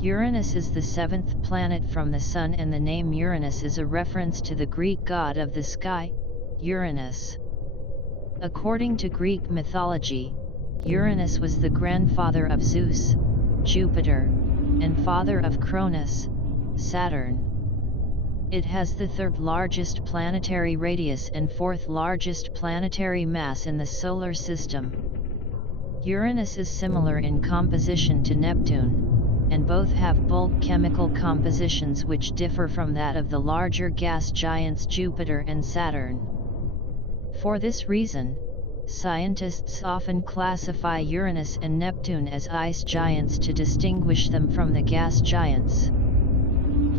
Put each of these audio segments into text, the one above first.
Uranus is the seventh planet from the Sun, and the name Uranus is a reference to the Greek god of the sky, Uranus. According to Greek mythology, Uranus was the grandfather of Zeus, Jupiter, and father of Cronus, Saturn. It has the third largest planetary radius and fourth largest planetary mass in the solar system. Uranus is similar in composition to Neptune, and both have bulk chemical compositions which differ from that of the larger gas giants Jupiter and Saturn. For this reason, scientists often classify Uranus and Neptune as ice giants to distinguish them from the gas giants.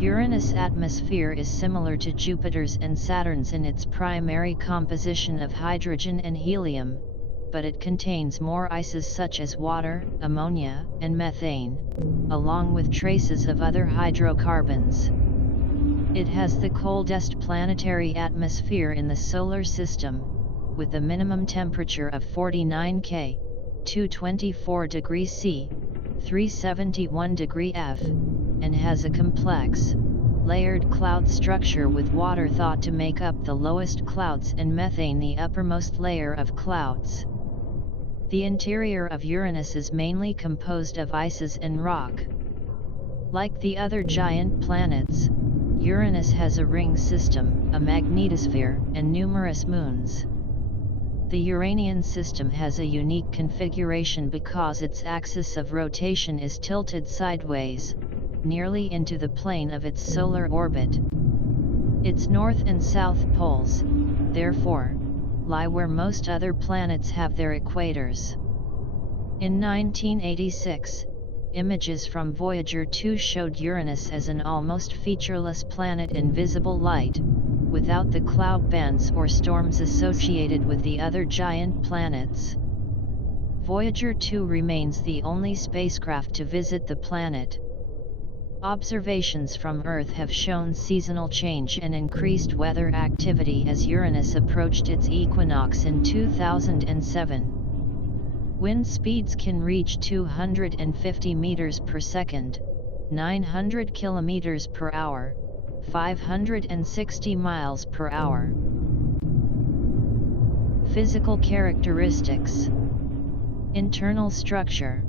Uranus' atmosphere is similar to Jupiter's and Saturn's in its primary composition of hydrogen and helium, but it contains more ices such as water, ammonia, and methane, along with traces of other hydrocarbons. It has the coldest planetary atmosphere in the solar system, with a minimum temperature of 49 K, 224 degrees C, 371 degree F, and has a complex, layered cloud structure with water thought to make up the lowest clouds and methane the uppermost layer of clouds. The interior of Uranus is mainly composed of ices and rock. Like the other giant planets, Uranus has a ring system, a magnetosphere, and numerous moons. The Uranian system has a unique configuration because its axis of rotation is tilted sideways, nearly into the plane of its solar orbit. Its north and south poles, therefore, lie where most other planets have their equators. In 1986, images from Voyager 2 showed Uranus as an almost featureless planet in visible light, without the cloud bands or storms associated with the other giant planets. Voyager 2 remains the only spacecraft to visit the planet. Observations from Earth have shown seasonal change and increased weather activity as Uranus approached its equinox in 2007. Wind speeds can reach 250 meters per second, 900 kilometers per hour, 560 miles per hour. Physical characteristics. Internal structure.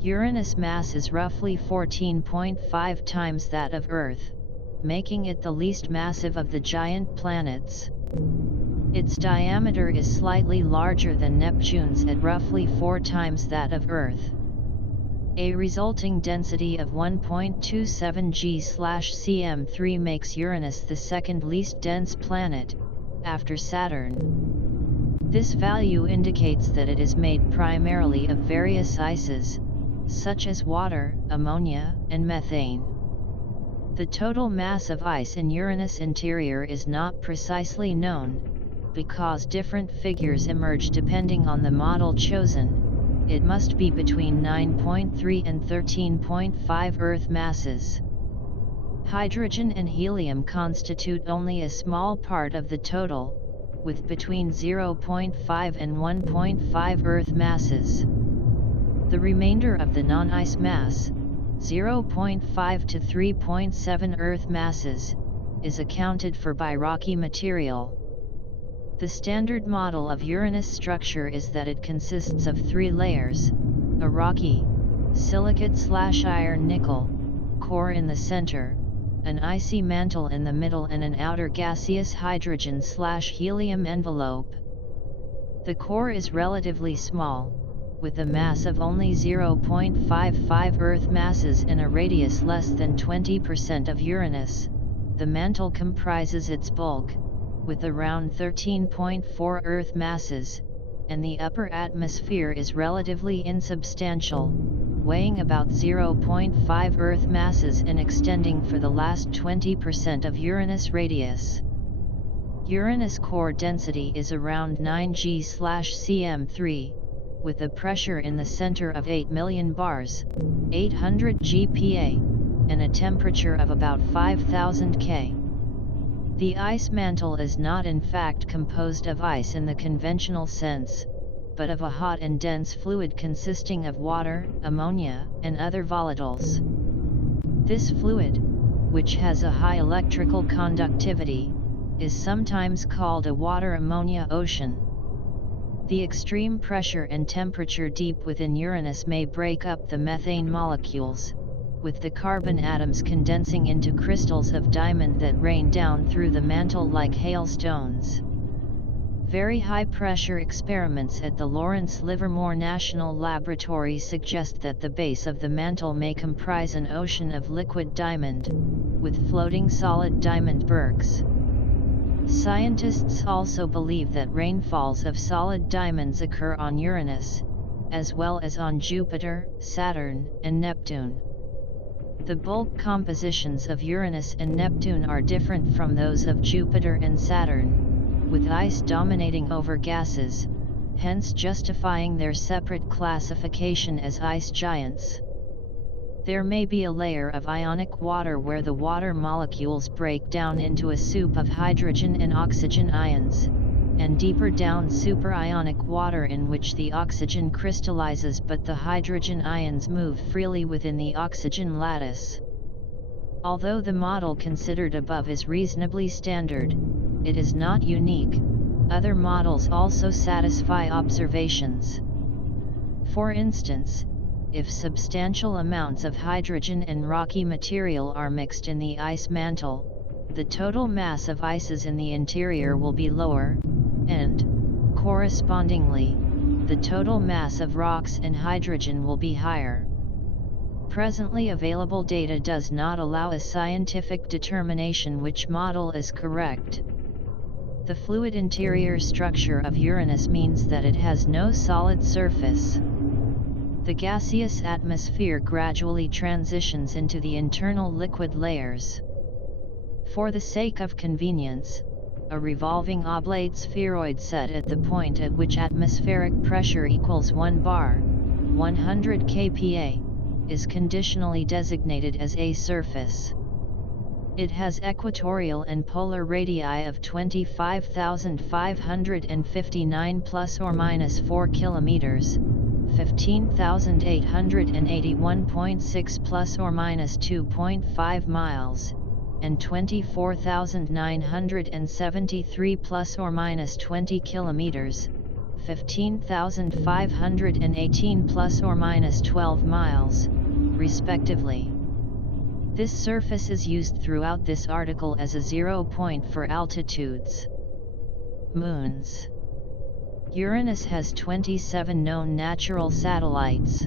Uranus' mass is roughly 14.5 times that of Earth, making it the least massive of the giant planets. Its diameter is slightly larger than Neptune's at roughly 4 times that of Earth. A resulting density of 1.27 g/cm3 makes Uranus the second least dense planet, after Saturn. This value indicates that it is made primarily of various ices, such as water, ammonia, and methane. The total mass of ice in Uranus' interior is not precisely known, because different figures emerge depending on the model chosen. It must be between 9.3 and 13.5 Earth masses. Hydrogen and helium constitute only a small part of the total, with between 0.5 and 1.5 Earth masses. The remainder of the non-ice mass, 0.5 to 3.7 Earth masses, is accounted for by rocky material. The standard model of Uranus' structure is that it consists of 3 layers, a rocky, silicate/iron-nickel, core in the center, an icy mantle in the middle and an outer gaseous hydrogen/helium envelope. The core is relatively small, with a mass of only 0.55 Earth masses and a radius less than 20% of Uranus. The mantle comprises its bulk, with around 13.4 Earth masses, and the upper atmosphere is relatively insubstantial, weighing about 0.5 Earth masses and extending for the last 20% of Uranus' radius. Uranus' core density is around 9 g/cm3, with a pressure in the center of 8 million bars, 800 GPa, and a temperature of about 5000 K. The ice mantle is not in fact composed of ice in the conventional sense, but of a hot and dense fluid consisting of water, ammonia, and other volatiles. This fluid, which has a high electrical conductivity, is sometimes called a water-ammonia ocean. The extreme pressure and temperature deep within Uranus may break up the methane molecules, with the carbon atoms condensing into crystals of diamond that rain down through the mantle like hailstones. Very high-pressure experiments at the Lawrence Livermore National Laboratory suggest that the base of the mantle may comprise an ocean of liquid diamond, with floating solid diamond bergs. Scientists also believe that rainfalls of solid diamonds occur on Uranus, as well as on Jupiter, Saturn, and Neptune. The bulk compositions of Uranus and Neptune are different from those of Jupiter and Saturn, with ice dominating over gases, hence justifying their separate classification as ice giants. There may be a layer of ionic water where the water molecules break down into a soup of hydrogen and oxygen ions, and deeper down superionic water in which the oxygen crystallizes but the hydrogen ions move freely within the oxygen lattice. Although the model considered above is reasonably standard, it is not unique. Other models also satisfy observations. For instance, if substantial amounts of hydrogen and rocky material are mixed in the ice mantle, the total mass of ices in the interior will be lower, and, correspondingly, the total mass of rocks and hydrogen will be higher. Presently available data does not allow a scientific determination which model is correct. The fluid interior structure of Uranus means that it has no solid surface. The gaseous atmosphere gradually transitions into the internal liquid layers. For the sake of convenience, a revolving oblate spheroid set at the point at which atmospheric pressure equals 1 bar, 100 kPa, is conditionally designated as a surface. It has equatorial and polar radii of 25,559 plus or minus 4 kilometers, 15,881.6 plus or minus 2.5 miles, and 24,973 plus or minus 20 kilometers, 15,518 plus or minus 12 miles, respectively. This surface is used throughout this article as a 0 point for altitudes. Moons. Uranus has 27 known natural satellites.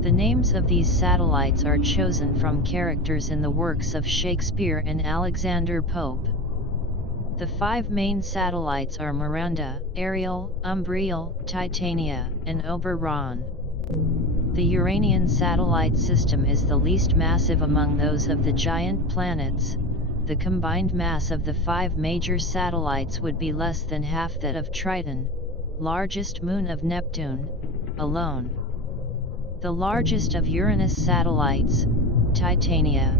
The names of these satellites are chosen from characters in the works of Shakespeare and Alexander Pope. The 5 main satellites are Miranda, Ariel, Umbriel, Titania, and Oberon. The Uranian satellite system is the least massive among those of the giant planets. The combined mass of the 5 major satellites would be less than half that of Triton, largest moon of Neptune, alone. The largest of Uranus satellites, Titania,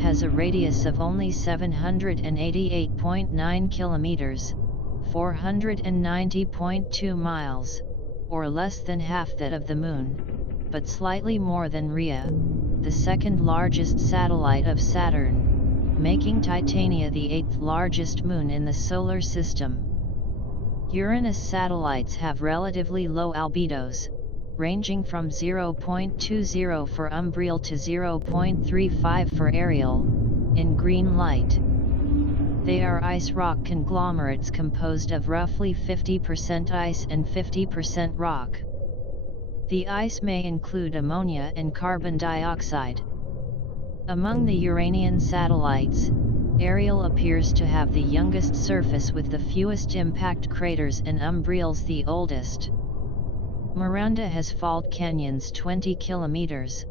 has a radius of only 788.9 kilometers, 490.2 miles, or less than half that of the Moon, but slightly more than Rhea, the second largest satellite of Saturn, making Titania the 8th largest moon in the Solar System. Uranus satellites have relatively low albedos, ranging from 0.20 for Umbriel to 0.35 for Ariel, in green light. They are ice rock conglomerates composed of roughly 50% ice and 50% rock. The ice may include ammonia and carbon dioxide. Among the Uranian satellites, Ariel appears to have the youngest surface with the fewest impact craters and Umbriel's the oldest. Miranda has fault canyons 20 kilometers,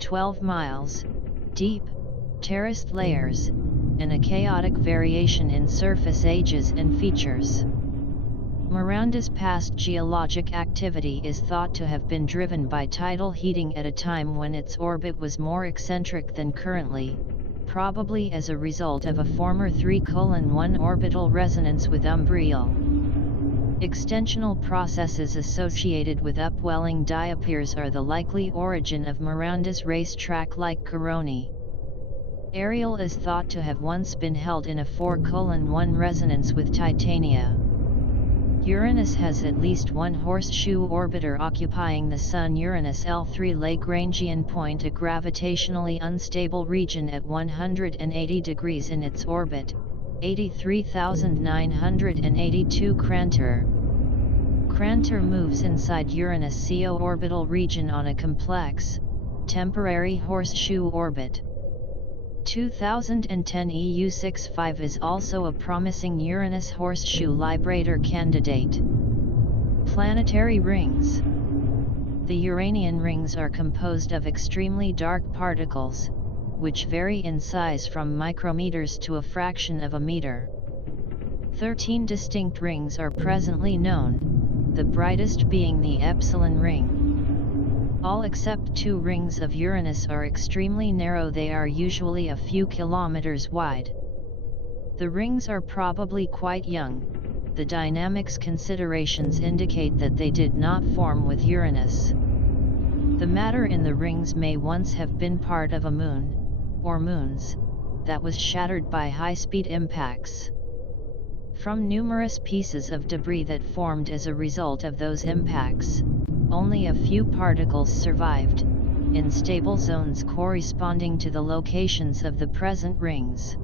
12 miles, deep, terraced layers, and a chaotic variation in surface ages and features. Miranda's past geologic activity is thought to have been driven by tidal heating at a time when its orbit was more eccentric than currently, probably as a result of a former 3:1 orbital resonance with Umbriel. Extensional processes associated with upwelling diapirs are the likely origin of Miranda's racetrack-like coronae. Ariel is thought to have once been held in a 4:1 resonance with Titania. Uranus has at least one horseshoe orbiter occupying the Sun. Uranus L3 Lagrangian point, a gravitationally unstable region at 180 degrees in its orbit, 83,982 Crantor. Crantor moves inside Uranus' CO orbital region on a complex, temporary horseshoe orbit. 2010 EU65 is also a promising Uranus horseshoe librator candidate. Planetary rings. The Uranian rings are composed of extremely dark particles, which vary in size from micrometers to a fraction of a meter. 13 distinct rings are presently known, the brightest being the Epsilon ring. All except 2 rings of Uranus are extremely narrow. They are usually a few kilometers wide. The rings are probably quite young. The dynamics considerations indicate that they did not form with Uranus. The matter in the rings may once have been part of a moon, or moons, that was shattered by high-speed impacts. From numerous pieces of debris that formed as a result of those impacts, only a few particles survived, in stable zones corresponding to the locations of the present rings.